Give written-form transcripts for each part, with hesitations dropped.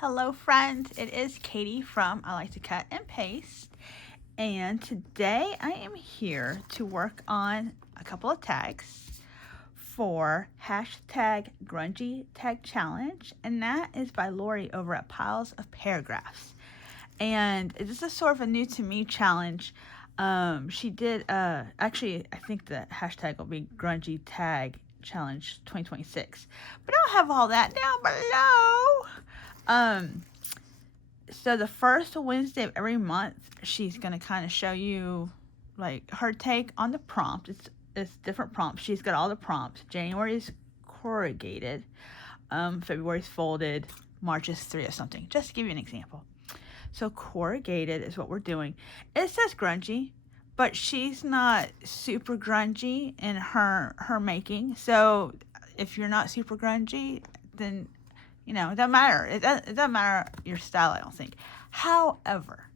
Hello friends, it is Katie from I Like to Cut and Paste, and today I am here to work on a couple of tags for hashtag Grungy Tag Challenge, and that is by Lori over at Piles of Paragraphs. And this is sort of a new to me challenge. She did actually I think the hashtag will be Grungy Tag Challenge 2026, but I'll have all that down below. So the first Wednesday of every month, she's gonna kind of show you like her take on the prompt. It's different prompts. She's got all the prompts. January is corrugated, February is folded, March is 3 or something. Just to give you an example. So corrugated is what we're doing. It says grungy, but she's not super grungy in her making. So if you're not super grungy, then it doesn't matter. It doesn't matter your style, I don't think. However,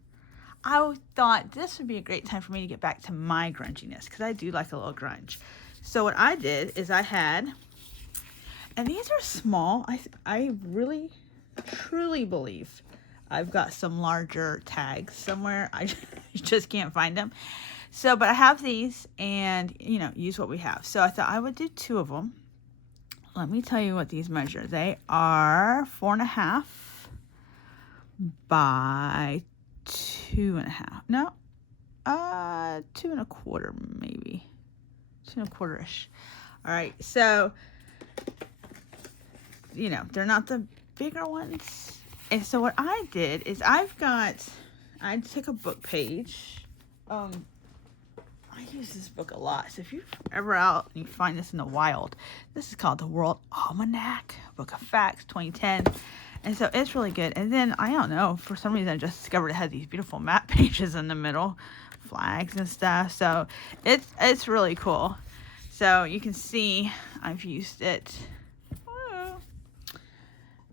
I thought this would be a great time for me to get back to my grunginess, because I do like a little grunge. So what I did is I had, and these are small. I really, truly believe I've got some larger tags somewhere. I just can't find them. So, but I have these, and, use what we have. So I thought I would do 2 of them. Let me tell you what these measure. They are 4.5 by 2.5. No, 2.25 maybe. 2.25-ish. All right, so, they're not the bigger ones. And so what I did is I took a book page. I use this book a lot. So if you're ever out and you find this in the wild, this is called the World Almanac, Book of Facts, 2010. And so it's really good. And then, I don't know, for some reason I just discovered it had these beautiful map pages in the middle, flags and stuff. So it's really cool. So you can see I've used it.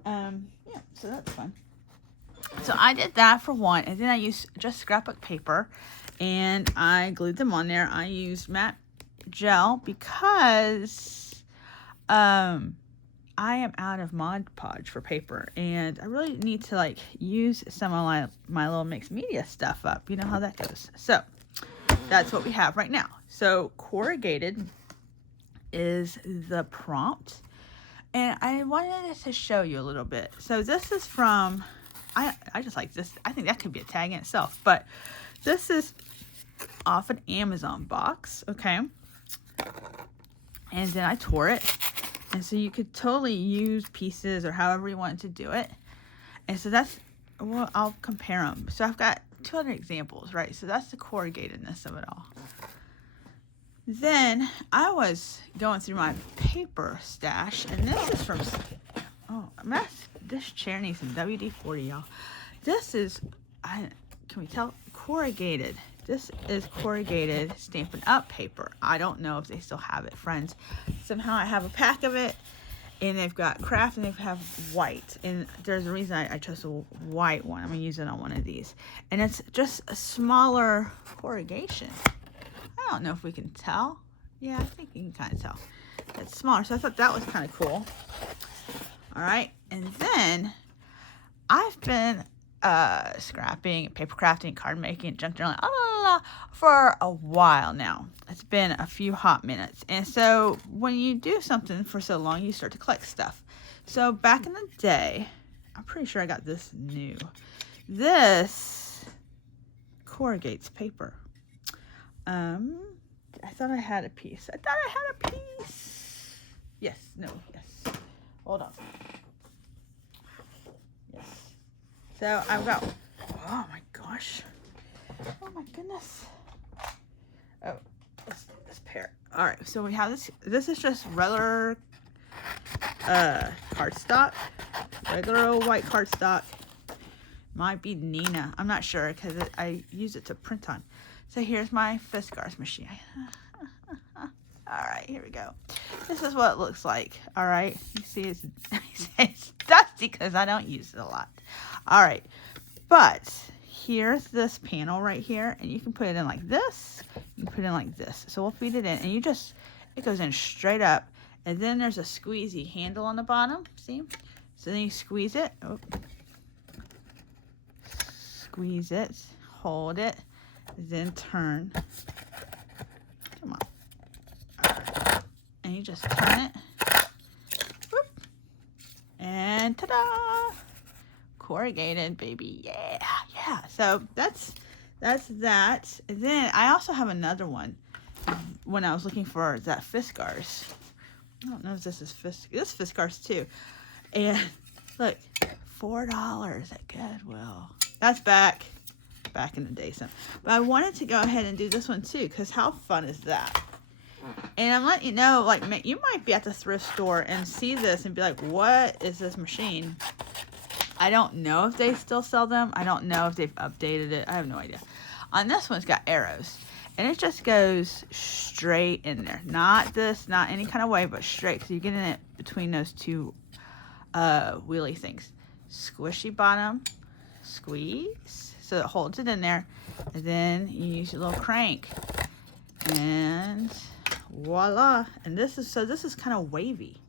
Yeah, so that's fun. So I did that for one, and then I used just scrapbook paper, and I glued them on there. I used matte gel because I am out of Mod Podge for paper, and I really need to use some of my little mixed media stuff up. You know how that goes. So that's what we have right now. So corrugated is the prompt, and I wanted to show you a little bit. So this is from, I just like this. I think that could be a tag in itself, but this is off an Amazon box, okay? And then I tore it, and so you could totally use pieces or however you wanted to do it. And so that's, well, I'll compare them. So I've got 2 other examples, right? So that's the corrugatedness of it all. Then I was going through my paper stash, and this is from, this chair needs some WD-40, y'all. This is, can we tell? Corrugated. This is corrugated Stampin' Up! Paper. I don't know if they still have it, friends. Somehow I have a pack of it, and they've got craft, and they have white. And there's a reason I chose a white one. I'm going to use it on one of these. And it's just a smaller corrugation. I don't know if we can tell. Yeah, I think you can kind of tell. It's smaller, so I thought that was kind of cool. All right, and then I've been scrapping, paper crafting, card making, junk journaling, for a while now. It's been a few hot minutes. And so when you do something for so long, you start to collect stuff. So back in the day, I'm pretty sure I got this new. This corrugates paper. I thought I had a piece. Yes. Hold on. Yes. So I've got, oh my gosh. Oh my goodness. Oh, this pair. All right, so we have this. This is just regular cardstock. Regular old white cardstock. Might be Nina. I'm not sure because I use it to print on. So here's my Fiskars machine. All right, here we go. This is what it looks like. All right, you see it's dusty because I don't use it a lot. All right, but here's this panel right here, and you can put it in like this. You can put it in like this. So we'll feed it in, and it goes in straight up. And then there's a squeezy handle on the bottom. See? So then you squeeze it. Oh, squeeze it, hold it, then turn. Come on. Right. And you just turn it. Whoop. And ta-da! Corrugated, baby. Yeah, yeah. So that's that. And then I also have another one when I was looking for that Fiskars. I don't know if this is this Fiskars too. And look, $4 at Goodwill. That's back in the day. But I wanted to go ahead and do this one too, because how fun is that? And I'm letting you know, like, you might be at the thrift store and see this and be like, what is this machine? I don't know if they still sell them. I don't know if they've updated it. I have no idea. On this one, it's got arrows. And it just goes straight in there. Not this, not any kind of way, but straight. So you get in it between those two wheelie things. Squishy bottom, squeeze. So it holds it in there. And then you use your little crank. And voila. And this is kind of wavy.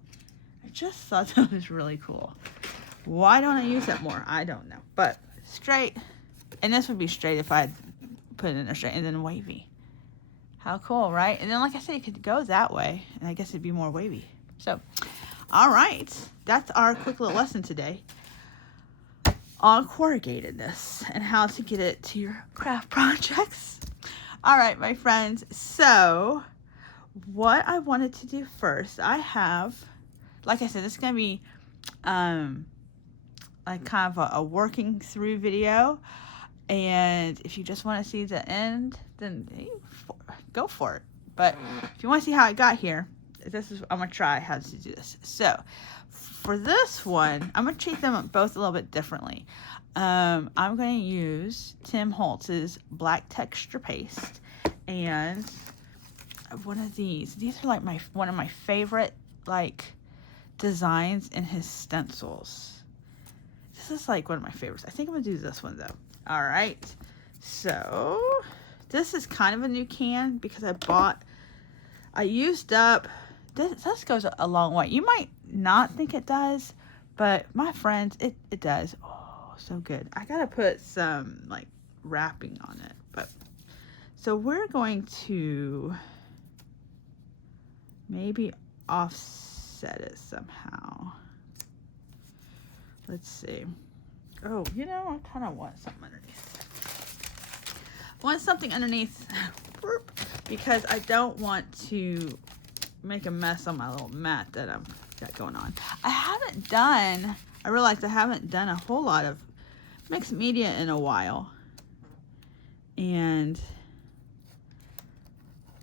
I just thought that was really cool. Why don't I use that more? I don't know. But straight. And this would be straight if I had put it in there straight. And then wavy. How cool, right? And then, like I said, it could go that way. And I guess it'd be more wavy. So, all right. That's our quick little lesson today on corrugatedness and how to get it to your craft projects. All right, my friends. So, what I wanted to do first, I have, like I said, this is going to be like kind of a working through video. And if you just want to see the end, then go for it. But if you want to see how I got here, I'm going to try how to do this. So for this one, I'm going to treat them both a little bit differently. I'm going to use Tim Holtz's black texture paste and one of these. These are like one of my favorite like designs in his stencils. This is like one of my favorites. I think I'm going to do this one though. All right, so this is kind of a new can because I used up, this goes a long way. You might not think it does, but my friends, it does. Oh, so good. I got to put some like wrapping on it. But so we're going to maybe offset it somehow. Let's see. Oh, you know, I kind of want something underneath. I want something underneath because I don't want to make a mess on my little mat that I've got going on. I realized I haven't done a whole lot of mixed media in a while. And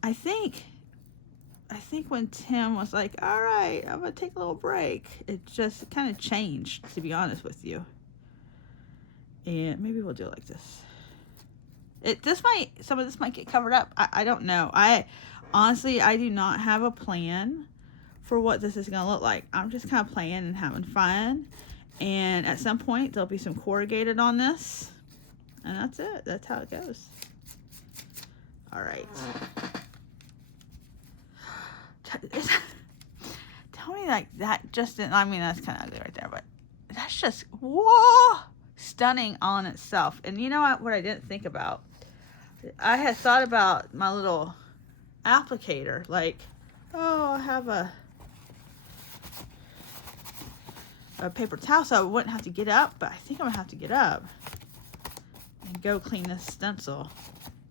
I think when Tim was like, all right, I'm going to take a little break, it just kind of changed, to be honest with you. And maybe we'll do it like this. Some of this might get covered up. I don't know. Honestly, I do not have a plan for what this is going to look like. I'm just kind of playing and having fun. And at some point, there'll be some corrugated on this. And that's it. That's how it goes. All right. Tell me like that just didn't, I mean, that's kind of ugly right there, but that's just, whoa! Stunning on itself. And you know what I didn't think about? I had thought about my little applicator, like, oh, I have a paper towel so I wouldn't have to get up, but I think I'm gonna have to get up and go clean this stencil.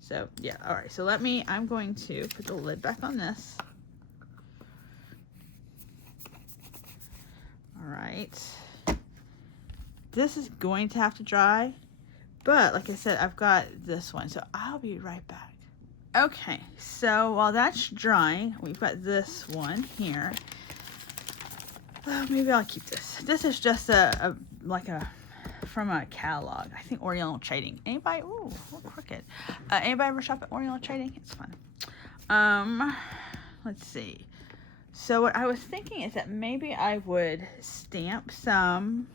So yeah, all right, so I'm going to put the lid back on this. All right. This is going to have to dry, but like I said, I've got this one, so I'll be right back. Okay, so while that's drying, we've got this one here. Maybe I'll keep this. This is just from a catalog. I think Oriental Trading. Anybody? Ooh, we're crooked. Anybody ever shop at Oriental Trading? It's fun. Let's see. So what I was thinking is that maybe I would stamp some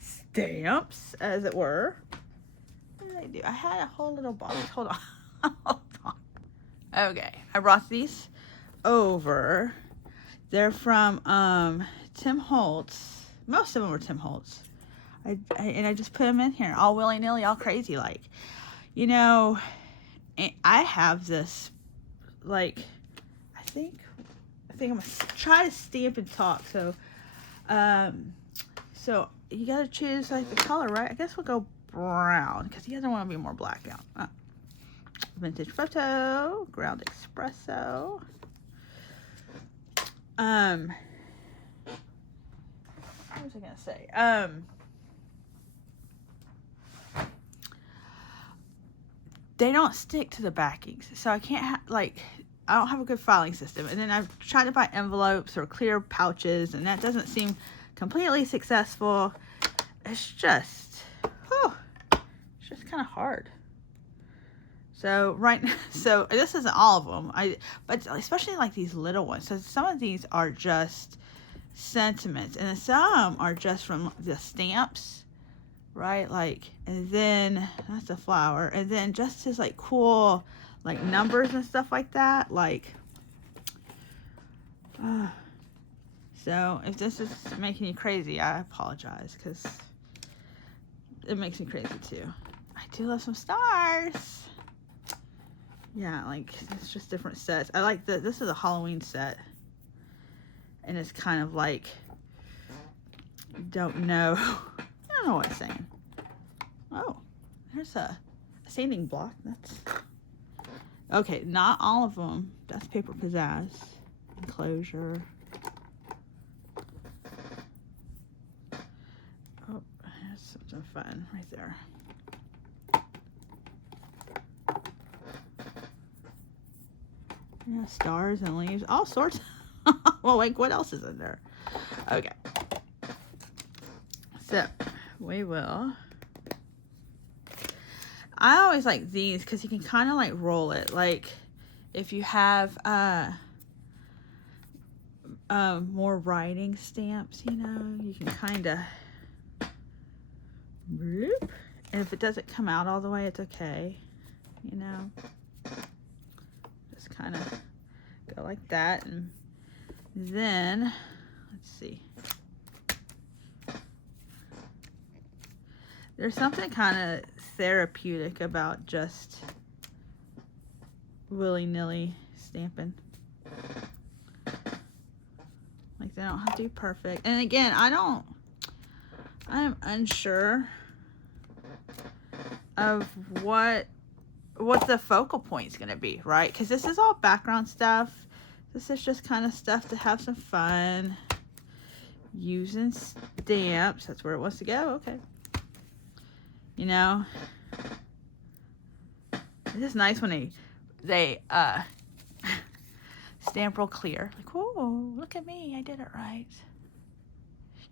stamps, as it were. What did I do? I had a whole little box. Hold on. Hold on. Okay, I brought these over. They're from Tim Holtz. Most of them were Tim Holtz. I just put them in here all willy-nilly, all crazy like. You know, I have this, like, I think I'm gonna try to stamp and talk. So so you gotta choose like the color, right? I guess we'll go brown because he doesn't want to be more black out. Vintage photo, ground espresso. What was I gonna say? They don't stick to the backings, so I can't I don't have a good filing system. And then I've tried to buy envelopes or clear pouches, and that doesn't seem completely successful. It's just kind of hard. So so this isn't all of them. But especially like these little ones. So some of these are just sentiments, and some are just from the stamps, right? Like, and then that's a flower, and then just as like cool like numbers and stuff like that. Like, so if this is making you crazy, I apologize because it makes me crazy too. I do love some stars. Yeah, like it's just different sets. I like this is a Halloween set, and it's kind of like don't know. I don't know what I'm saying. Oh, there's a sanding block. That's okay. Not all of them. That's paper pizzazz. Enclosure. Oh, there's something fun right there. Yeah, stars and leaves, all sorts. Well, like what else is in there? Okay. So we will. I always like these because you can kind of like roll it. Like if you have more writing stamps, you know, you can kind of. And if it doesn't come out all the way, it's okay. You know. Just kind of go like that, and then let's see. There's something kind of therapeutic about just willy-nilly stamping. Like they don't have to be perfect. And again, I'm unsure of what the focal point is going to be, right? Because this is all background stuff. This is just kind of stuff to have some fun. Using stamps. That's where it wants to go. Okay. You know, it's just nice when they stamp real clear. Like, oh, look at me. I did it right.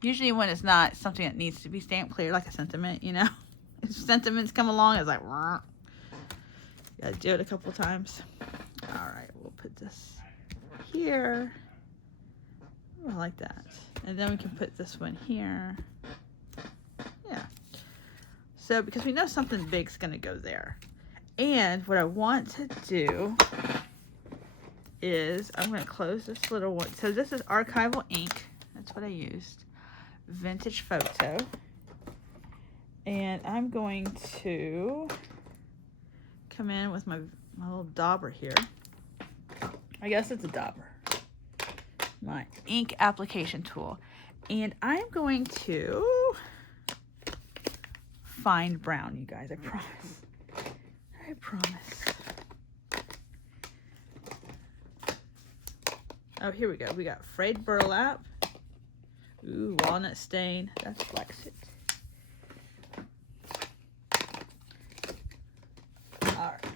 Usually when it's not something that needs to be stamped clear, like a sentiment, you know. If sentiments come along, it's like, wah. Gotta do it a couple times. All right, we'll put this here. Ooh, I like that. And then we can put this one here. Yeah. So because we know something big's gonna go there. And what I want to do is I'm gonna close this little one. So this is archival ink. That's what I used. Vintage photo. And I'm going to come in with my little dauber here. I guess it's a dauber. My ink application tool. And I'm going to find brown, you guys. I promise. I promise. Oh, here we go. We got frayed burlap. Ooh, walnut stain. That's flaxseed. Alright.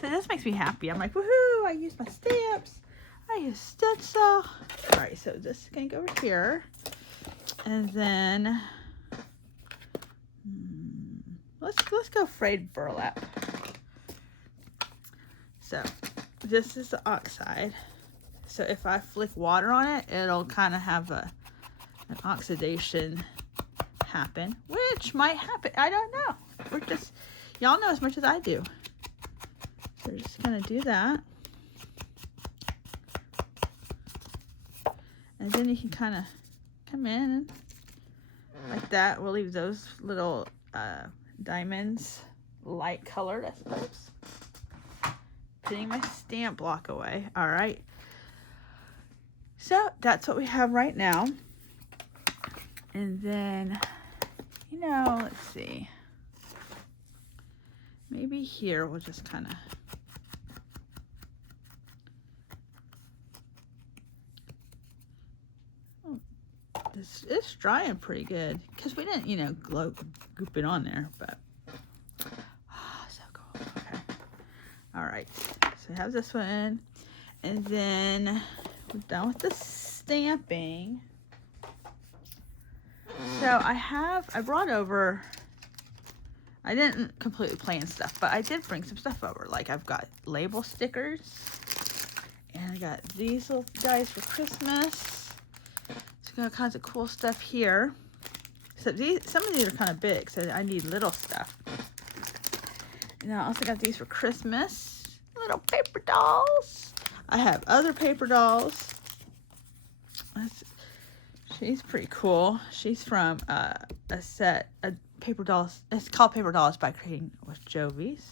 So this makes me happy. I'm like, woohoo! I used my stamps. I used stencil. Alright, so this is going to go over here. And then let's go frayed burlap. So this is the oxide. So if I flick water on it, it'll kind of have an oxidation happen, which might happen. I don't know. We're just, y'all know as much as I do. So we're just gonna do that. And then you can kind of come in like that. We'll leave those little diamonds light colored, I suppose. Putting my stamp block away. All right. So that's what we have right now. And then, you know, let's see. Maybe here we'll just kind of. It's drying pretty good because we didn't, you know, goop it on there, but so cool. Okay. All right. So we have this one, and then we're done with the stamping. So I brought over. I didn't completely plan stuff, but I did bring some stuff over. Like I've got label stickers, and I got these little guys for Christmas. Got all kinds of cool stuff here. So some of these are kind of big, so I need little stuff. And I also got these for Christmas. Little paper dolls. I have other paper dolls. She's pretty cool. She's from a set of paper dolls. It's called Paper Dolls by Creating with Jovies.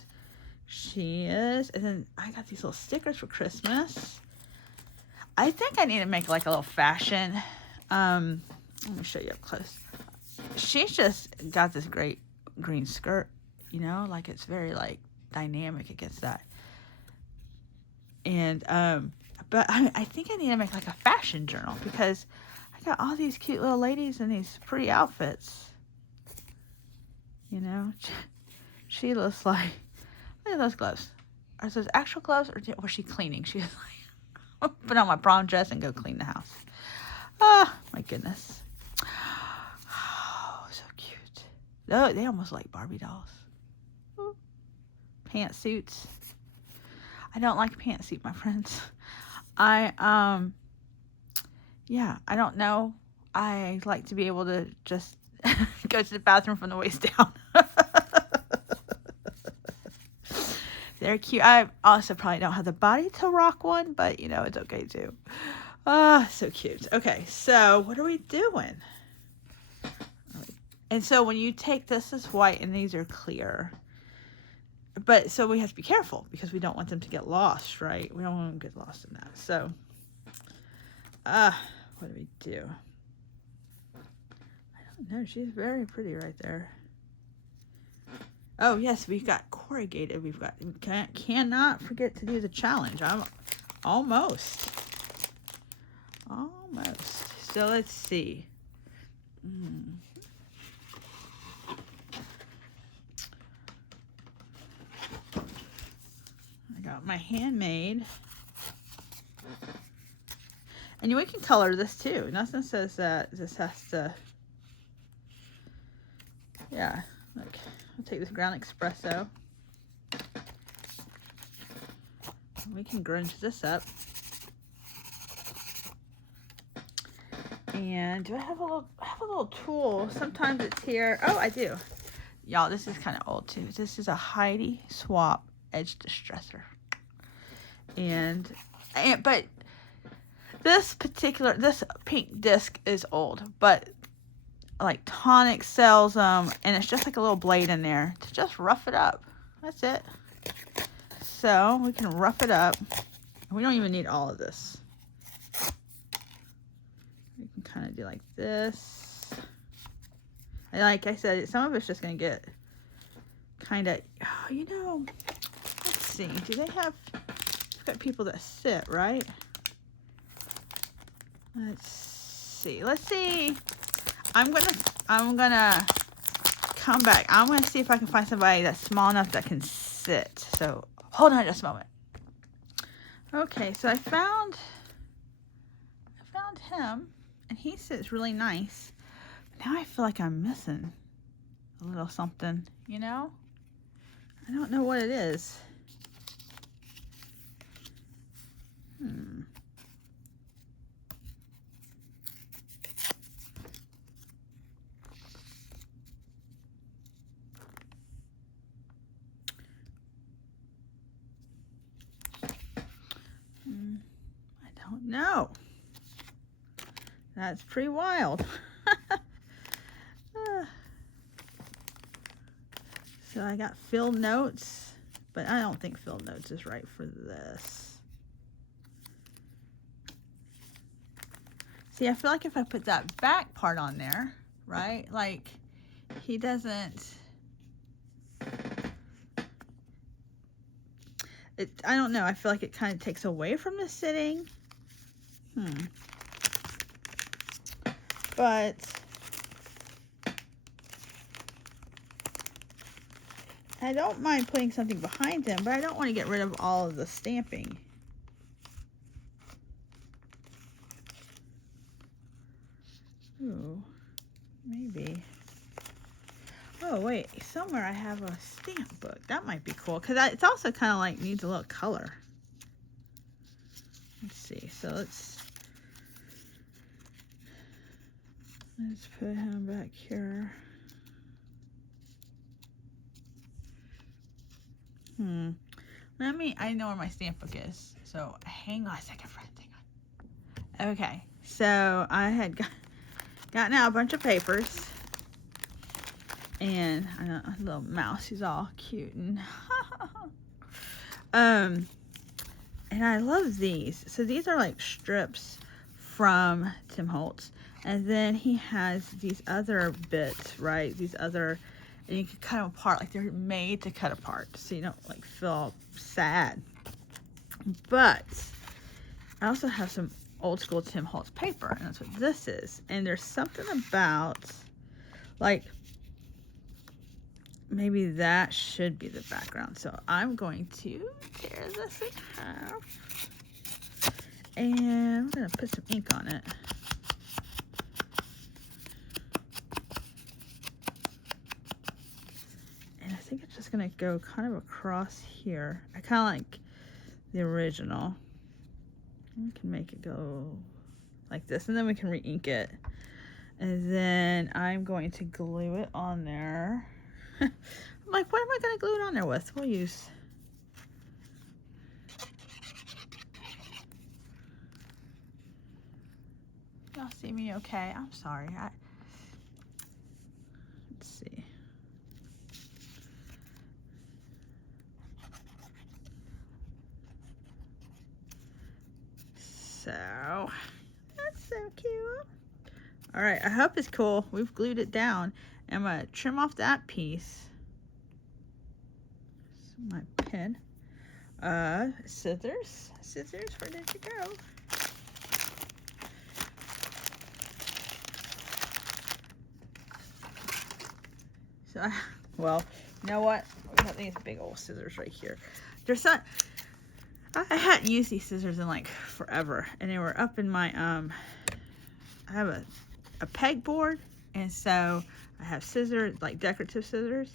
She is. And then I got these little stickers for Christmas. I think I need to make like a little fashion. Let me show you up close. She's just got this great green skirt, you know, like it's very like dynamic against that. And but I think I need to make like a fashion journal because I got all these cute little ladies in these pretty outfits. You know, she looks like, look at those gloves. Are those actual gloves or was she cleaning? She was like, I'll put on my prom dress and go clean the house. Oh, my goodness. Oh, so cute. Oh, they almost like Barbie dolls. Ooh. Pantsuits. I don't like pantsuit, my friends. Yeah, I don't know. I like to be able to just go to the bathroom from the waist down. They're cute. I also probably don't have the body to rock one, but, you know, it's okay, too. Ah, so cute. Okay, so what are we doing? And so when you take this is white and these are clear. But so we have to be careful because we don't want them to get lost, right? We don't want them to get lost in that. So, what do we do? I don't know. She's very pretty right there. Oh, yes, we've got corrugated. We cannot forget to do the challenge. I'm almost. So let's see. I got my handmade. And we can color this too. Nothing says that this has to. Yeah, look. I'll take this ground espresso. We can grunge this up. And do I have a little tool? Sometimes it's here. Oh, I do. Y'all, this is kind of old too. This is a Heidi Swap edge distressor. But this pink disc is old, but like Tonic sells them, and it's just like a little blade in there to just rough it up. That's it. So we can rough it up. We don't even need all of this. We can kind of do like this. And like I said, some of it's just going to get kind of, you know, let's see. Do they have, they've got people that sit, right? Let's see. I'm gonna come back. I'm gonna see if I can find somebody that's small enough that can sit. So hold on just a moment. Okay, so I found him, and he sits really nice. But now I feel like I'm missing a little something, you know? I don't know what it is. I don't know. That's pretty wild. So I got field notes, but I don't think field notes is right for this. See, I feel like if I put that back part on there, right? Like, he doesn't... I don't know. I feel like it kind of takes away from the sitting. But I don't mind putting something behind him, but I don't want to get rid of all of the stamping. Ooh, maybe. Oh, wait. Somewhere I have a stamp book. That might be cool, because it's also kind of like needs a little color. Let's see. So let's put him back here. I know where my stamp book is. So hang on a second, friend. Hang on. Okay. So I had gotten out a bunch of papers. And a little mouse, he's all cute and and I love these. So these are like strips from Tim Holtz, and then he has these other bits, right? These other, and you can cut them apart, like they're made to cut apart, so you don't like feel sad. But I also have some old school Tim Holtz paper, and that's what this is. And there's something about like, maybe that should be the background. So I'm going to tear this in half. And we're going to put some ink on it. And I think it's just going to go kind of across here. I kind of like the original. We can make it go like this, and then we can re-ink it. And then I'm going to glue it on there. I'm like, what am I going to glue it on there with? We'll use... Y'all see me okay? I'm sorry. Let's see. So, that's so cute. All right, I hope it's cool. We've glued it down. I'm going to trim off that piece. My pen. Scissors. Scissors, where did you go? So, well, you know what? We got these big old scissors right here. There's some... I hadn't used these scissors in like forever. And they were up in my, I have a pegboard. And so... I have scissors, like decorative scissors,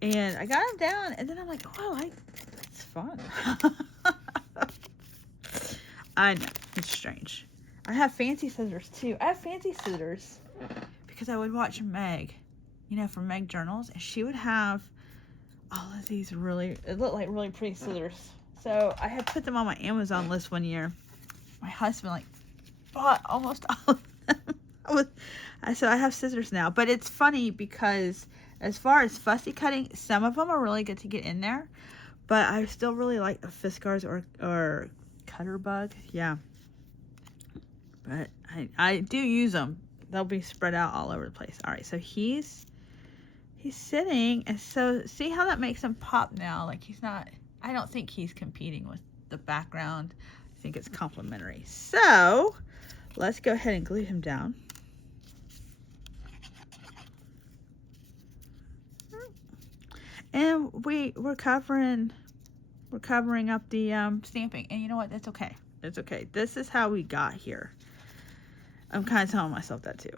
and I got them down, and then I'm like, oh, that's fun. I know, it's strange. I have fancy scissors too. I have fancy scissors because I would watch Meg, you know, from Meg Journals, and she would have all of these it looked like really pretty scissors. So I had put them on my Amazon list one year. My husband like bought almost all of them. So I have scissors now, but it's funny because as far as fussy cutting, some of them are really good to get in there, but I still really like a Fiskars or Cutter Bug. Yeah, but I do use them. They'll be spread out all over the place. All right, so he's sitting, and so see how that makes him pop now? Like he's not, I don't think he's competing with the background. I think it's complementary. So let's go ahead and glue him down. And we're covering up the stamping, and you know what? That's okay. It's okay. This is how we got here. I'm kind of telling myself that too.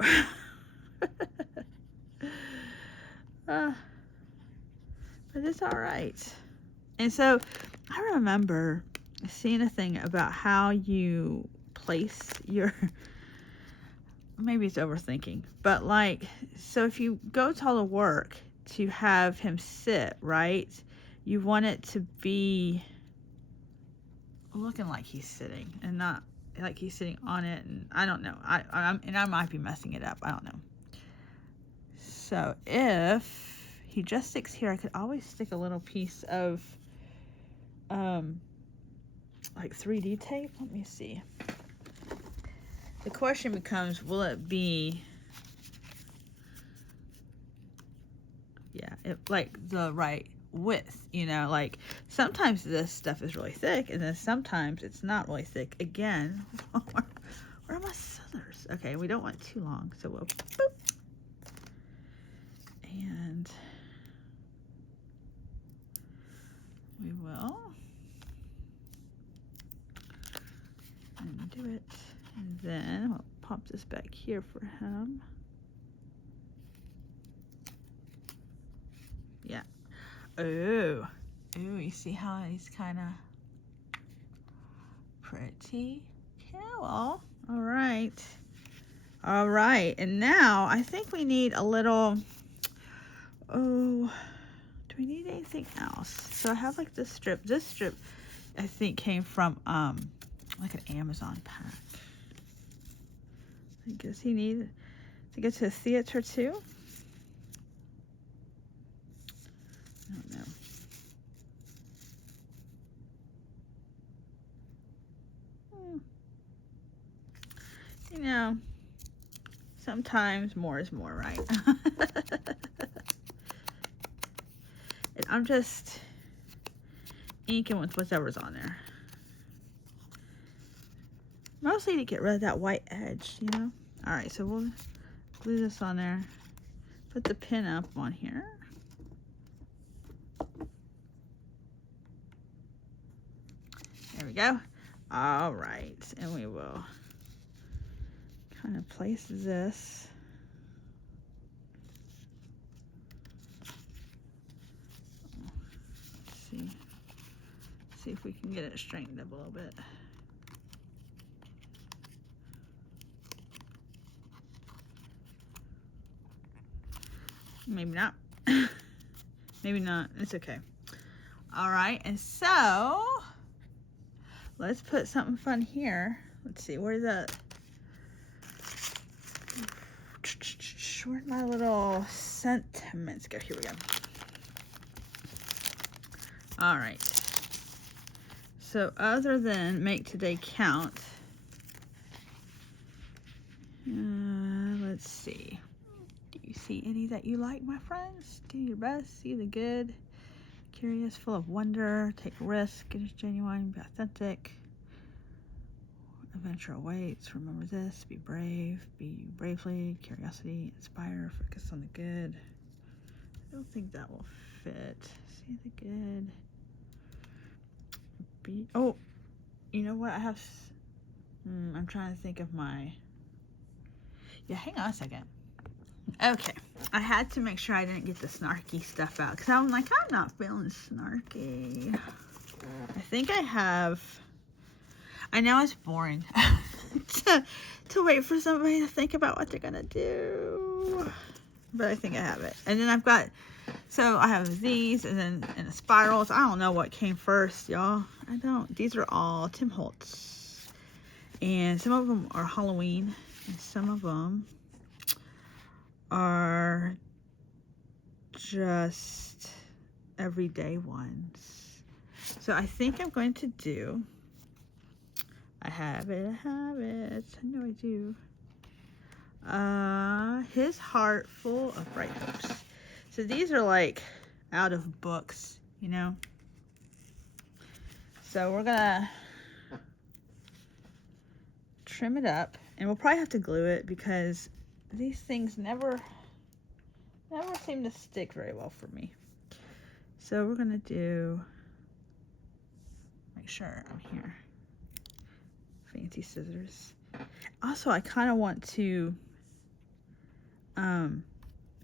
But it's all right. And so I remember seeing a thing about how you place your. Maybe it's overthinking, but like, so if you go to all the work to have him sit, right? You want it to be looking like he's sitting and not like he's sitting on it. And I don't know. I might be messing it up. I don't know. So if he just sticks here. I could always stick a little piece of like 3D tape. Let me see. The question becomes, will it be, like the right width, you know? Like sometimes this stuff is really thick and then sometimes it's not really thick. Again, where are my scissors? Okay, we don't want too long, so we'll boop. And we will undo it. And then we'll pop this back here for him. Yeah. Oh, you see how he's kind of pretty? Cool. All right. All right. And now I think we need a little, do we need anything else? So I have like this strip. This strip I think came from like an Amazon pack. I guess he needed to get to the theater too. I don't know. You know, sometimes more is more, right? And I'm just inking with whatever's on there. Mostly to get rid of that white edge, you know? Alright, so we'll glue this on there. Put the pin up on here. There we go. Alright, and we will kind of place this. Let's see if we can get it straightened up a little bit. Maybe not. Maybe not. It's okay. All right, and so let's put something fun here. Let's see, where's that? Where'd my little sentiments go? Here we go. All right. So other than make today count, let's see. Do you see any that you like, my friends? Do your best, see the good. Curious, full of wonder, take a risk, it is genuine, be authentic. Adventure awaits, remember this, be brave, be bravely, curiosity, inspire, focus on the good. I don't think that will fit. See the good. Be, oh, you know what, I have, I'm trying to think of my, yeah, hang on a second. Okay, I had to make sure I didn't get the snarky stuff out because I'm like, I'm not feeling snarky. I think I have, I know it's boring to wait for somebody to think about what they're gonna do, but I think I have it. And then I've got, so I have these and then in the spirals. I don't know what came first, y'all. I don't. These are all Tim Holtz. And some of them are Halloween and some of them are just everyday ones. So I think I'm going to do, I have it, I know I do. His Heart Full of Bright Hopes. So these are like out of books, you know. So we're gonna trim it up and we'll probably have to glue it because these things never seem to stick very well for me. So we're gonna do, make sure I'm here. Fancy scissors. Also, I kind of want to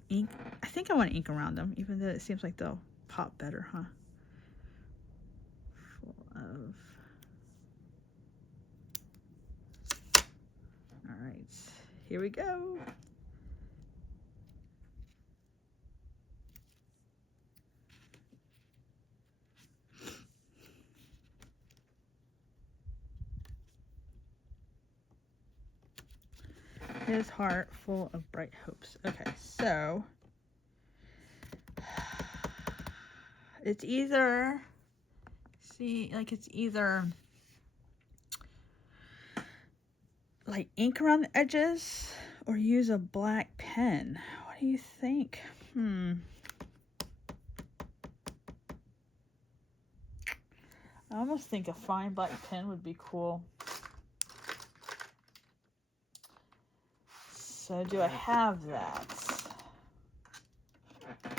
ink. I think I want to ink around them, even though it seems like they'll pop better, huh? Full of. All right, here we go. His Heart Full of Bright Hopes. Okay, so It's either, see, like it's either like ink around the edges or use a black pen. What do you think? I almost think a fine black pen would be cool. So do I have that? I'll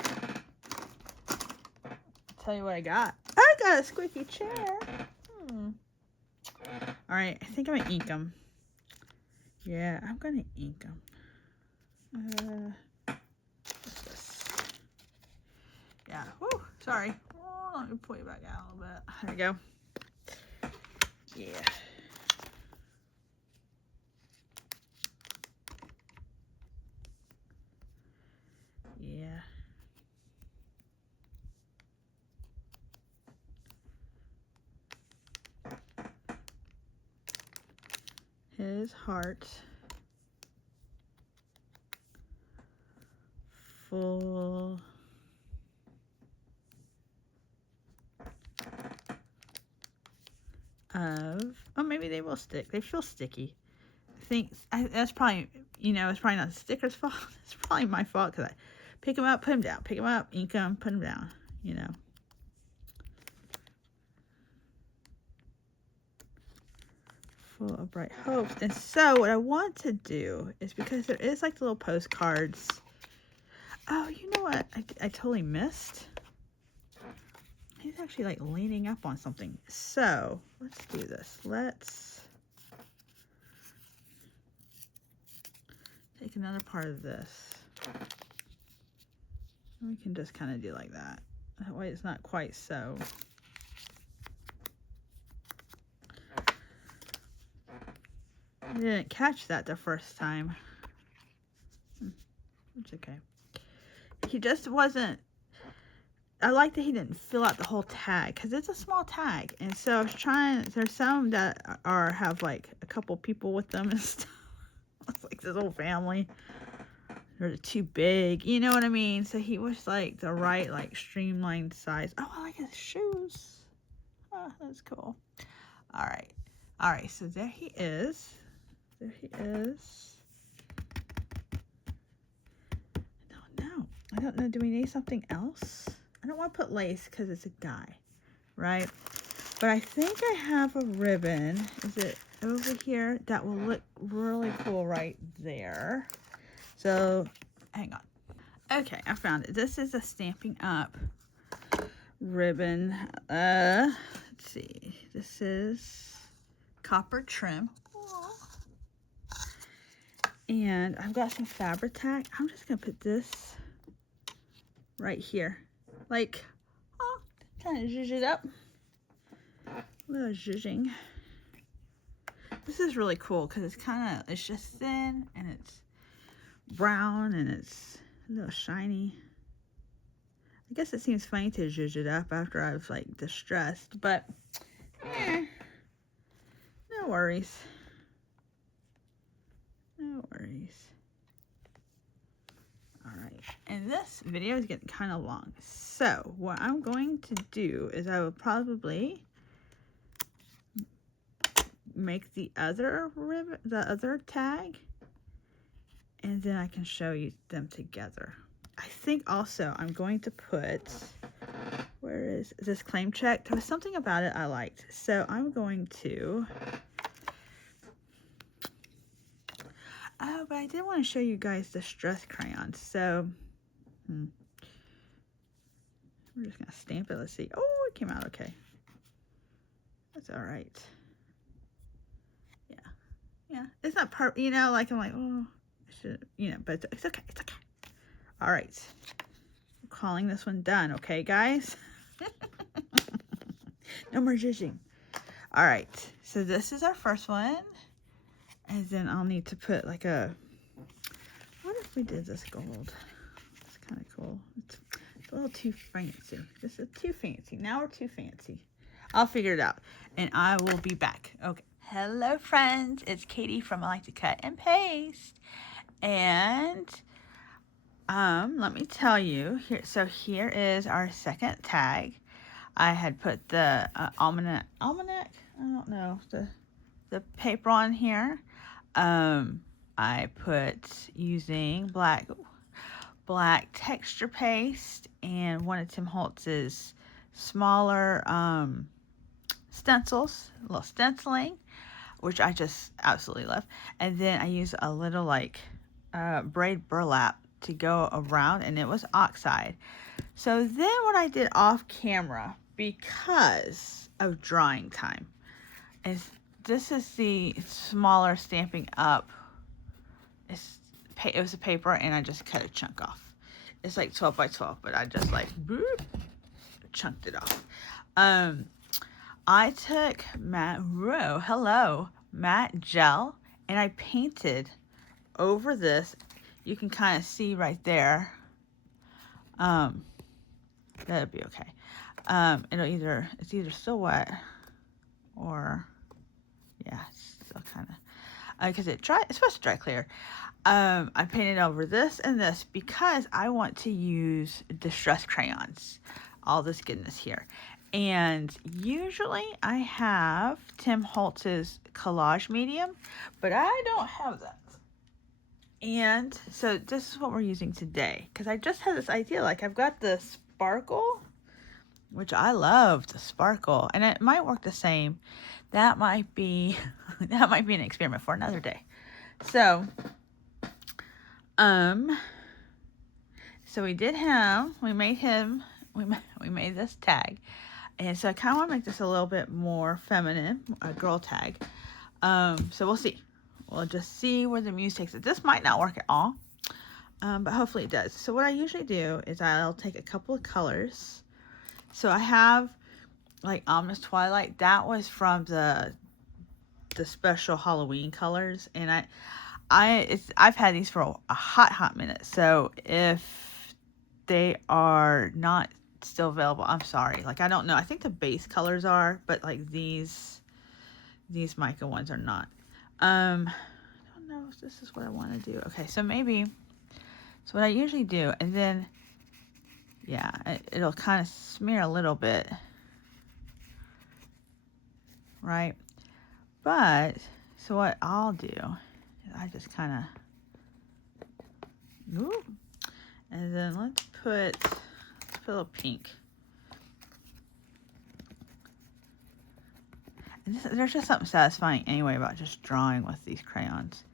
tell you what I got. I got a squeaky chair. All right, I think I'm gonna ink them. Yeah, I'm gonna ink them. What's this? Yeah. Whoo. Sorry. Oh, let me pull you back out a little bit. There we go. Yeah. Yeah. His heart full of, oh, maybe they will stick. They feel sticky. I think that's probably, you know, it's probably not the sticker's fault. It's probably my fault because I pick them up, put them down, pick them up, ink them, put them down, you know. Full of bright hopes. And so what I want to do is, because there is like the little postcards. Oh, you know what I totally missed? He's actually like leaning up on something. So let's do this. Let's take another part of this. And we can just kind of do like that. That way it's not quite so. I didn't catch that the first time. It's okay. He just wasn't. I like that he didn't fill out the whole tag because it's a small tag, and so I was trying. There's some that have like a couple people with them and stuff. It's like this whole family. They're too big, you know what I mean? So he was like the right, like streamlined size. Oh, I like his shoes. Oh, that's cool. All right. So there he is. There he is. I don't know. Do we need something else? I don't want to put lace because it's a guy, right? But I think I have a ribbon. Is it over here? That will look really cool right there. So, hang on. Okay, I found it. This is a Stampin' Up ribbon. Let's see. This is copper trim. Aww. And I've got some Fabri-Tac. I'm just going to put this right here. Like, oh, kind of zhuzh it up. A little zhuzhing. This is really cool because it's just thin and it's brown and it's a little shiny. I guess it seems funny to zhuzh it up after I was like distressed, but no worries. No worries. Alright, and this video is getting kind of long. So, what I'm going to do is I will probably make the other ribbon, the other tag, and then I can show you them together. I think also I'm going to put, where is this claim check? There was something about it I liked. So, I'm going to, oh, but I did want to show you guys the stress crayons. So, we're just going to stamp it. Let's see. Oh, it came out okay. That's all right. Yeah. Yeah. It's not perfect, you know, like I'm like, oh, I should, you know, but it's okay. It's okay. All right. I'm calling this one done. Okay, guys? No more zhuzhing. All right. So this is our first one. And then I'll need to put like a, what if we did this gold? It's kind of cool. It's a little too fancy. This is too fancy. Now we're too fancy. I'll figure it out. And I will be back. Okay. Hello, friends. It's Katie from I Like to Cut and Paste. And Let me tell you here. So here is our second tag. I had put the almanac. I don't know the paper on here. I put using black texture paste and one of Tim Holtz's smaller stencils, a little stenciling, which I just absolutely love. And then I use a little like braid burlap to go around, and it was oxide. So then what I did off camera, because of drying time, is this is the smaller Stampin' Up. It was a paper, and I just cut a chunk off. It's like 12 by 12, but I just like boop, chunked it off. I took matte gel, and I painted over this. You can kind of see right there. That'd be okay. It's either still wet or yeah, it's still kind of because it's supposed to dry clear. I painted over this and this because I want to use distress crayons, all this goodness here. And usually I have Tim Holtz's collage medium, but I don't have that. And so this is what we're using today, because I just had this idea, like I've got the sparkle, which I love the sparkle, and it might work the same. That might be an experiment for another day. So we made this tag, and so I kind of want to make this a little bit more feminine, a girl tag. So we'll see. We'll just see where the muse takes it. This might not work at all, but hopefully it does. So what I usually do is I'll take a couple of colors. So I have like Ominous Twilight. That was from the special Halloween colors, and I've had these for a hot minute. So if they are not still available, I'm sorry. Like I don't know. I think the base colors are, but like these mica ones are not. I don't know if this is what I want to do. Okay, so what I usually do, and then yeah, it'll kind of smear a little bit, right? But so what I'll do is I just kind of, and then let's put a little pink. And there's just something satisfying anyway about just drawing with these crayons.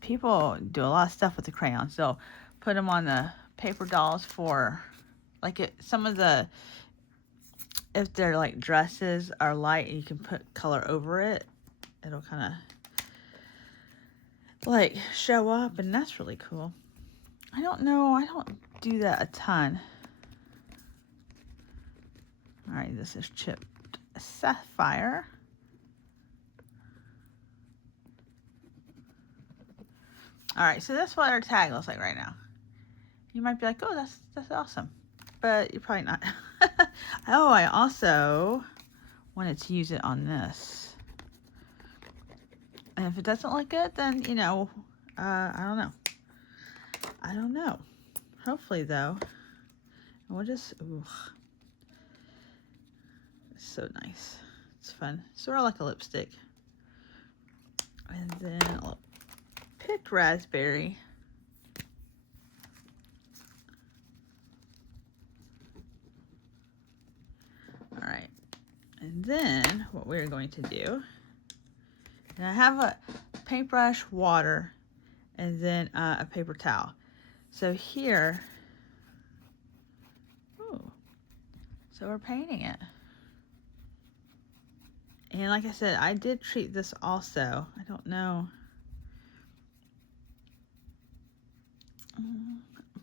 People do a lot of stuff with the crayons. They'll put them on the paper dolls for, like, if they're like dresses are light and you can put color over it, it'll kind of like show up, and that's really cool. I don't do that a ton. All right, this is chipped sapphire. All right, so that's what our tag looks like right now. You might be like, oh, that's awesome. But you're probably not. Oh, I also wanted to use it on this. And if it doesn't look good, then, I don't know. Hopefully, though. We'll just, it's so nice. It's fun. Sort of like a lipstick. And then a little picked raspberry. All right. And then what we're going to do, and I have a paintbrush, water, and then a paper towel. So here, so we're painting it. And like I said, I did treat this also. I don't know.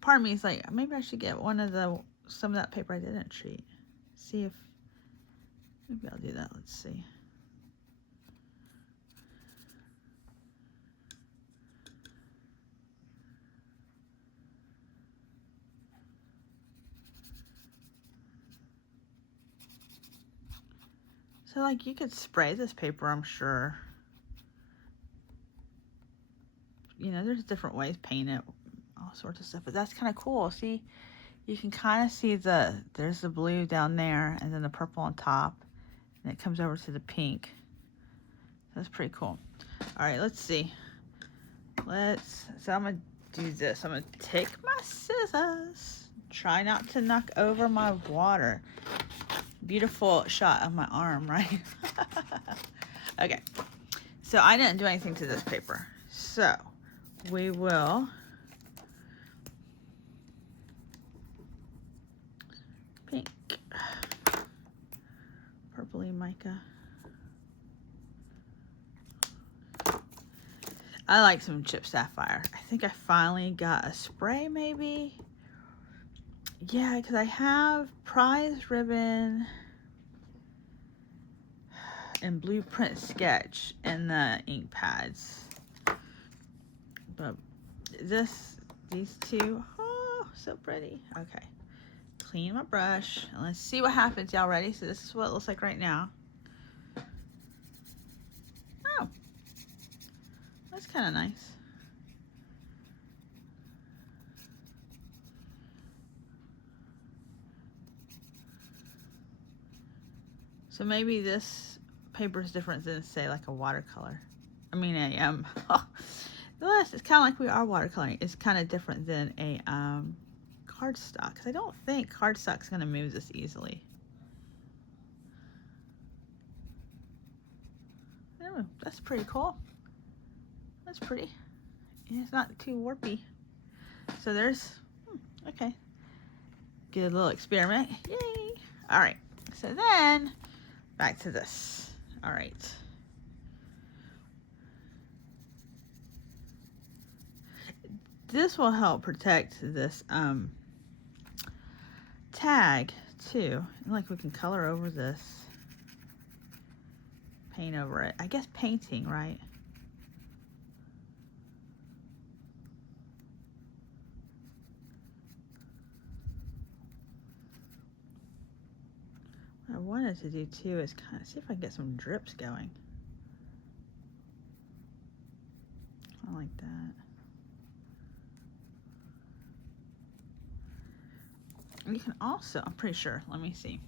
Part of me is like, maybe I should get some of that paper I didn't treat. See if, maybe I'll do that. Let's see. So like you could spray this paper, I'm sure. There's different ways. Paint it. all sorts of stuff. But that's kind of cool. See, you can kind of see there's the blue down there and then the purple on top. And it comes over to the pink. That's pretty cool. All right, let's see. So I'm going to do this. I'm going to take my scissors. Try not to knock over my water. Beautiful shot of my arm, right? Okay. So I didn't do anything to this paper. So we will pink, purpley mica. I like some chip sapphire. I think I finally got a spray maybe. Yeah, because I have prize ribbon and blueprint sketch in the ink pads. But these two, oh, so pretty. Okay, clean my brush and let's see what happens. Y'all ready? So this is what it looks like right now. Oh, that's kind of nice. So maybe this paper is different than, say, like a watercolor. I mean, it's kind of like we are watercoloring. It's kind of different than a cardstock, because I don't think cardstock's going to move this easily. Oh, that's pretty cool. That's pretty. It's not too warpy. So there's, okay. Good little experiment. Yay! All right. So then, back to this. All right. This will help protect this tag too. And like we can color over this. Paint over it. I guess painting, right? What I wanted to do too is kind of see if I can get some drips going. I like that. And you can also, I'm pretty sure, let me see.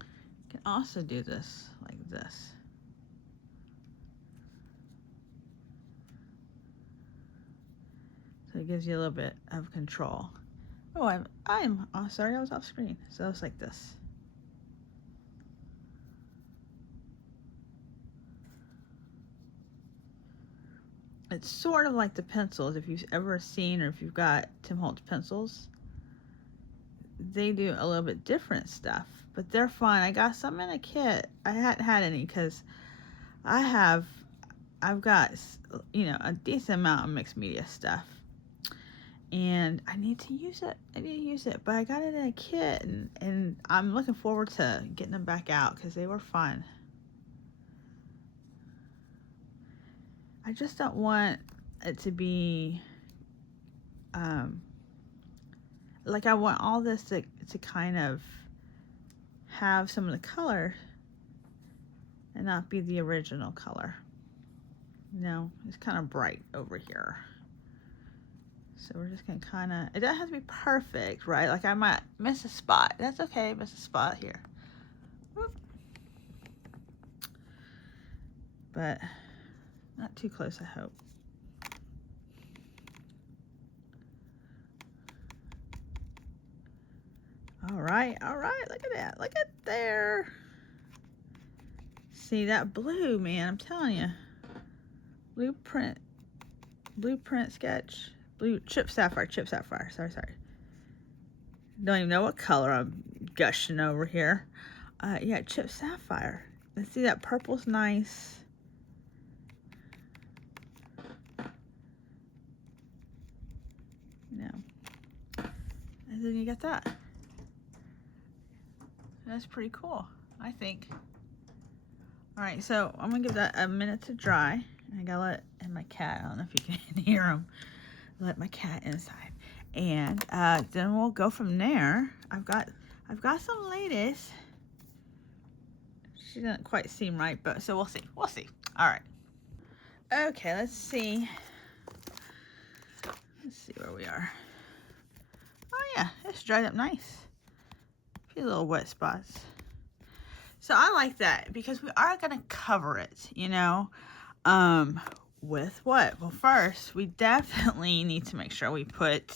You can also do this like this. So it gives you a little bit of control. Oh, I'm oh, sorry, I was off screen. So it's like this. It's sort of like the pencils. If you've ever seen or if you've got Tim Holtz pencils, they do a little bit different stuff, but they're fun. I got some in a kit. I hadn't had any because I've got, you know, a decent amount of mixed media stuff, and I need to use it. But I got it in a kit, and I'm looking forward to getting them back out because they were fun. I just don't want it to be like I want all this to kind of have some of the color and not be the original color. No, it's kind of bright over here. So we're just gonna kind of, it doesn't have to be perfect, right? Like I might miss a spot. That's okay, miss a spot here. Whoop. But not too close, I hope. All right, look at that, look at there. See that blue, man, I'm telling you. Blueprint sketch, chip sapphire, sorry. Don't even know what color I'm gushing over here. Yeah, chip sapphire. Let's see, that purple's nice. No. And then you get that. That's pretty cool, I think. All right, so I'm gonna give that a minute to dry. I gotta let, and my cat, I don't know if you can hear him, let my cat inside. And then we'll go from there. I've got some ladies. She doesn't quite seem right, but so we'll see. All right. Okay, let's see. Let's see where we are. Oh yeah, it's dried up nice. A few little wet spots. So I like that because we are going to cover it, you know, with what? Well, first, we definitely need to make sure we put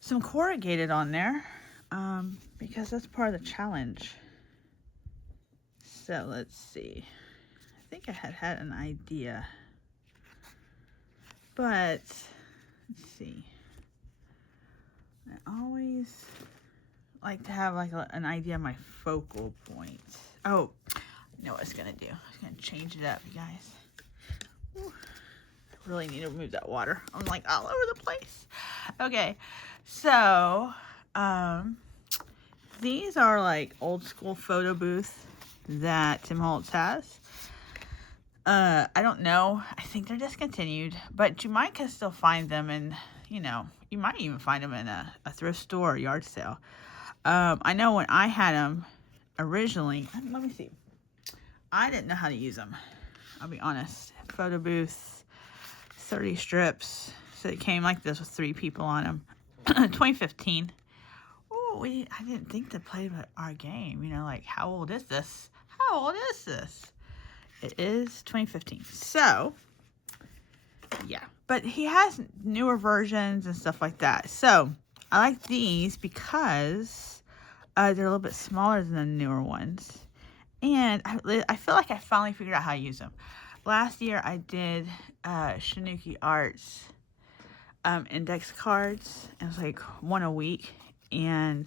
some corrugated on there, because that's part of the challenge. So let's see. I think I had an idea, but let's see. I always like to have like an idea of my focal point. Oh, I know what it's gonna do. It's gonna change it up, you guys. Ooh, I really need to remove that water. I'm like all over the place. Okay, so these are like old school photo booths that Tim Holtz has. I don't know. I think they're discontinued, but you might can still find them, and you know, you might even find them in a thrift store or yard sale. I know when I had them originally, let me see. I didn't know how to use them. I'll be honest. Photo booth, 30 strips. So it came like this with 3 people on them. 2015. Oh, I didn't think to play our game. You know, like, how old is this? How old is this? It is 2015. So, yeah. But he has newer versions and stuff like that. So, I like these because they're a little bit smaller than the newer ones. And I feel like I finally figured out how to use them. Last year, I did Shinuki Arts index cards. It was like 1 a week. And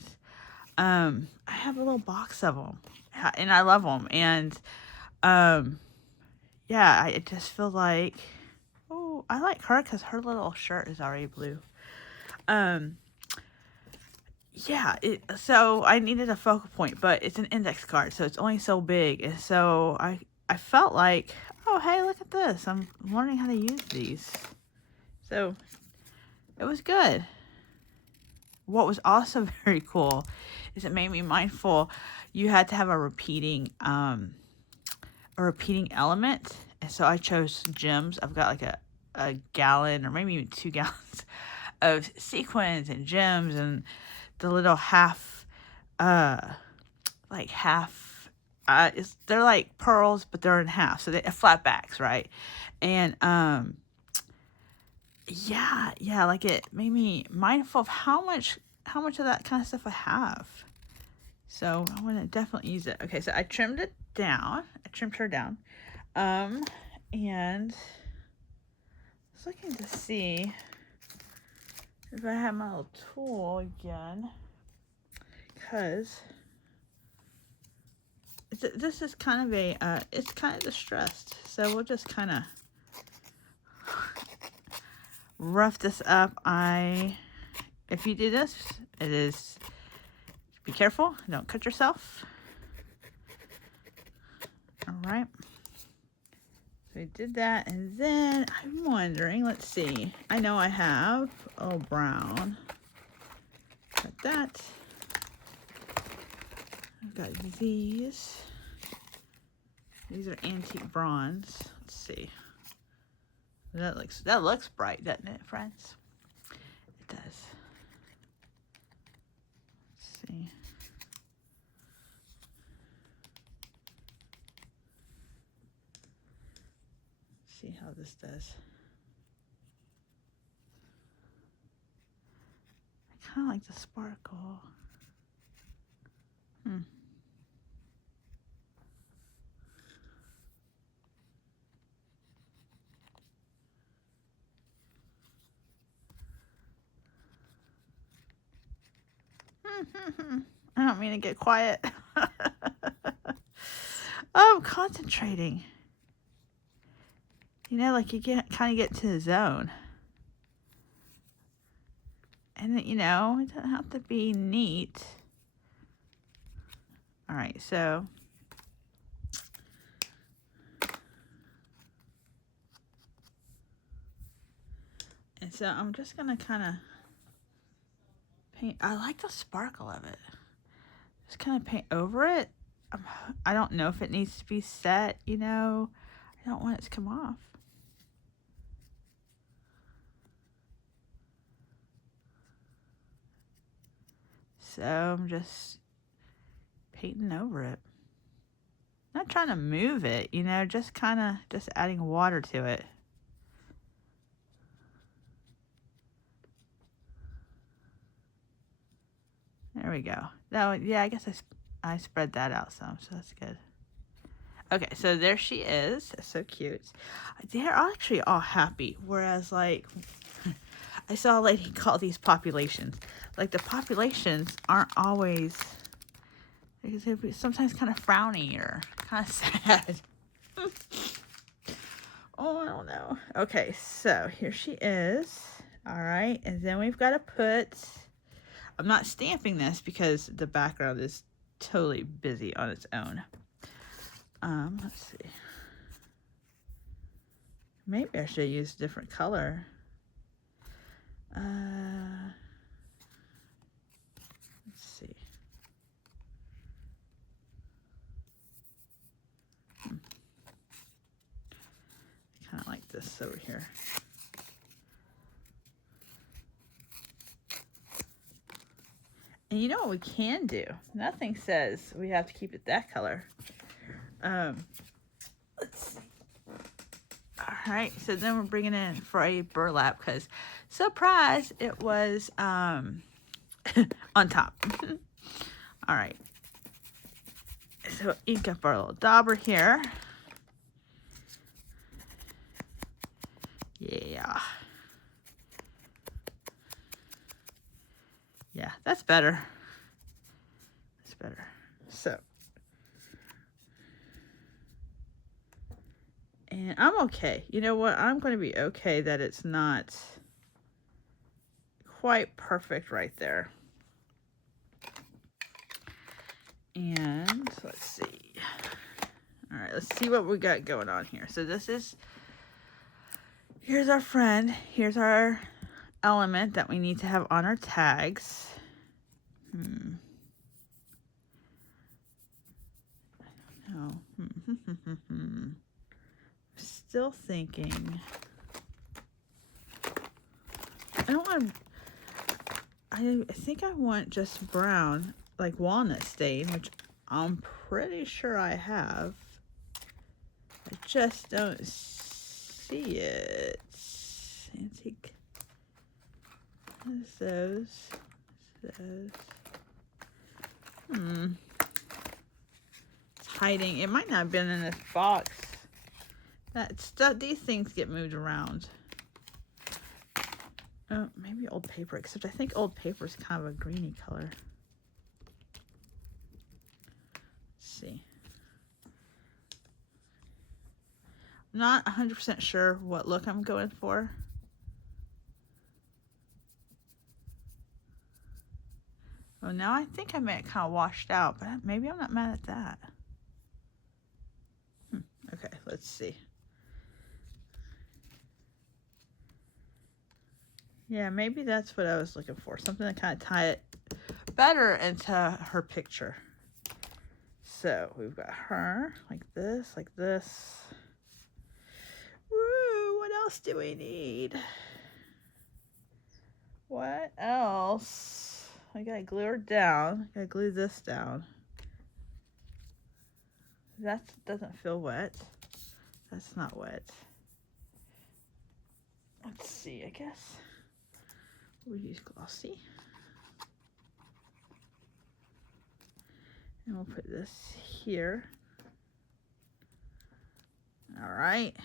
I have a little box of them. And I love them. And yeah, I just feel like, oh, I like her because her little shirt is already blue. Yeah, so I needed a focal point, but it's an index card, so it's only so big. And so I felt like, oh, hey, look at this. I'm learning how to use these. So it was good. What was also very cool is it made me mindful. You had to have a repeating element. And so I chose gems. I've got like a gallon or maybe even 2 gallons of sequins and gems and the little they're like pearls, but they're in half, so they're flat backs, right? And yeah, like it made me mindful of how much of that kind of stuff I have. So I want to definitely use it. Okay, so I trimmed her down, and I was looking to see if I have my little tool again, because this is kind of it's kind of distressed, so we'll just kind of rough this up. If you do this, be careful, don't cut yourself. All right. So we did that, and then I'm wondering, let's see. I know I have, brown. Got that. I've got these. These are antique bronze. Let's see. That looks bright, doesn't it, friends? It does. Let's see. See how this does. I kind of like the sparkle. I don't mean to get quiet. I'm concentrating. You know, like you kind of get to the zone. And, you know, it doesn't have to be neat. All right, so. And so I'm just going to kind of paint. I like the sparkle of it. Just kind of paint over it. I don't know if it needs to be set, you know. I don't want it to come off. So I'm just painting over it. Not trying to move it, you know, just kind of just adding water to it. There we go. That, yeah, I guess I spread that out some, so that's good. Okay, so there she is. That's so cute. They're actually all happy, whereas like I saw a lady call these populations. Like the populations aren't always, because they'd be sometimes kind of frowny or kind of sad. Oh, I don't know. Okay, so here she is. All right, and then we've got to put, I'm not stamping this because the background is totally busy on its own. Let's see. Maybe I should use a different color. Let's see. Kind of like this over here. And you know what we can do? Nothing says we have to keep it that color. Let's see. All right, so then we're bringing in for a burlap because, surprise, it was on top. All right. So ink up our little dauber here. Yeah. Yeah, that's better. That's better. So. And I'm okay. You know what? I'm going to be okay that it's not quite perfect right there. And let's see. All right, let's see what we got going on here. So this is, here's our friend. Here's our element that we need to have on our tags. I don't know. Still thinking. I think I want just brown, like walnut stain, which I'm pretty sure I have. I just don't see it. Antique. What's those? It's hiding. It might not have been in this box. That stuff. These things get moved around. Oh, maybe old paper. Except I think old paper is kind of a greeny color. Let's see. I'm not 100% sure what look I'm going for. Oh, now I think I may have kind of washed out, but maybe I'm not mad at that. Okay, let's see. Yeah, maybe that's what I was looking for. Something to kind of tie it better into her picture. So we've got her like this, like this. Woo, what else do we need? What else? I gotta glue her down. I gotta glue this down. That doesn't feel wet. That's not wet. Let's see, I guess we'll use glossy. And we'll put this here. All right.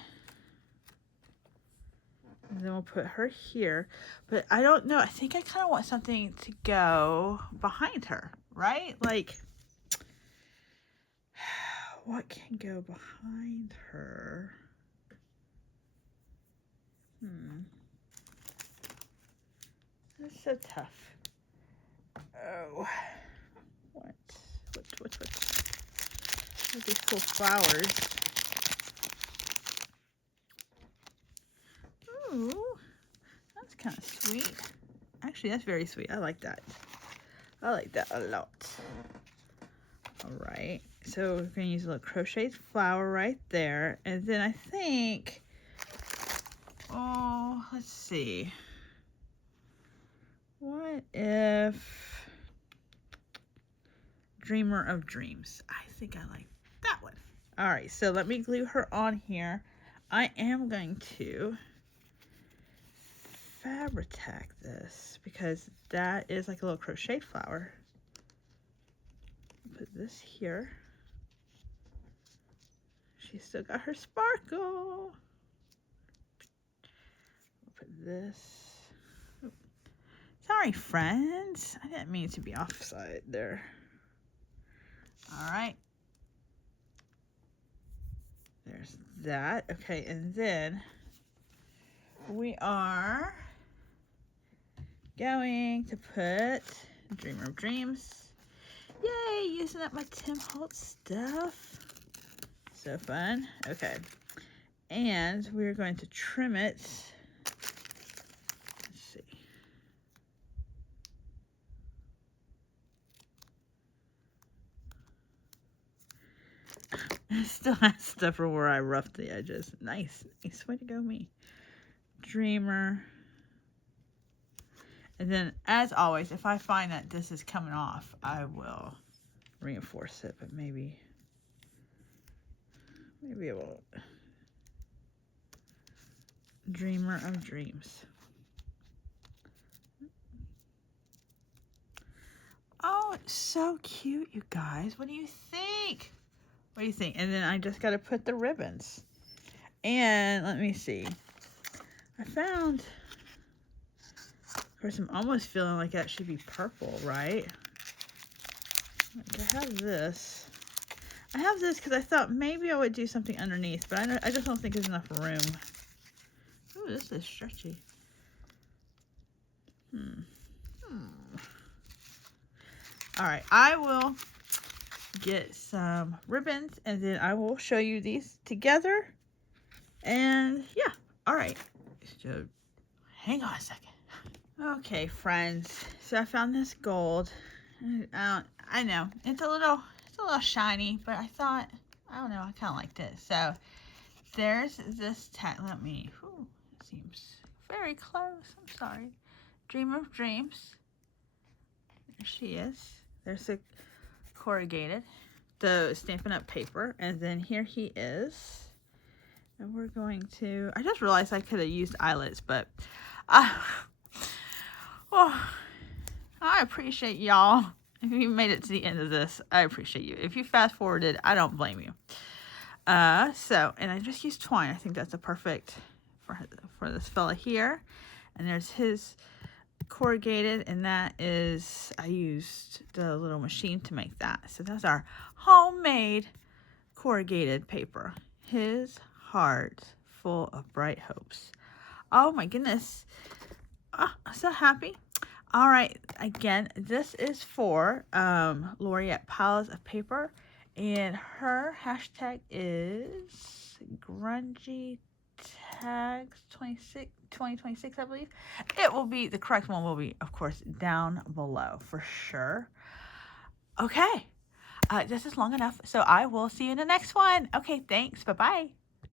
And then we'll put her here. But I don't know. I think I kind of want something to go behind her, right? Like, what can go behind her? That's so tough. Oh. What? What? These cool flowers. Ooh, that's kind of sweet. Actually, that's very sweet. I like that. I like that a lot. All right. So we're going to use a little crocheted flower right there. And then I think, oh, let's see. What if Dreamer of Dreams. I think I like that one. All right, so let me glue her on here. I am going to fabric tack this because that is like a little crochet flower. Put this here. She's still got her sparkle. Put this. Sorry, friends. I didn't mean to be offside there. All right. There's that. Okay, and then we are going to put Dreamer of Dreams. Yay, using up my Tim Holtz stuff. So fun. Okay. And we're going to trim it. Let's see. It still has stuff for where I roughed the edges. Nice. Nice way to go, me. Dreamer. And then, as always, if I find that this is coming off, I will reinforce it, but maybe it won't. Dreamer of Dreams. Oh, it's so cute, you guys. What do you think? What do you think? And then I just got to put the ribbons. And let me see. I found, of course, I'm almost feeling like that should be purple, right? I have this. I have this because I thought maybe I would do something underneath, but I just don't think there's enough room. Ooh, this is stretchy. All right, I will get some ribbons and then I will show you these together. And yeah, all right. So hang on a second. Okay, friends. So I found this gold. I know it's a little shiny, but I thought, I don't know, I kind of liked it. So there's this tag. Let me. It seems very close. I'm sorry. Dreamer of Dreams. There she is. There's the corrugated, the Stampin' Up! Paper, and then here he is. And we're going to. I just realized I could have used eyelets, but oh, I appreciate y'all. If you made it to the end of this, I appreciate you. If you fast forwarded, I don't blame you. So, and I just used twine. I think that's a perfect for this fella here. And there's his corrugated, and that is, I used the little machine to make that. So that's our homemade corrugated paper. His heart full of bright hopes. Oh my goodness. Oh, I'm so happy. All right, again, this is for Laureate Piles of Paper, and her hashtag is Grungy Tags 2026, I believe. It will be, the correct one will be, of course, down below for sure. Okay, this is long enough, so I will see you in the next one. Okay, thanks. Bye-bye.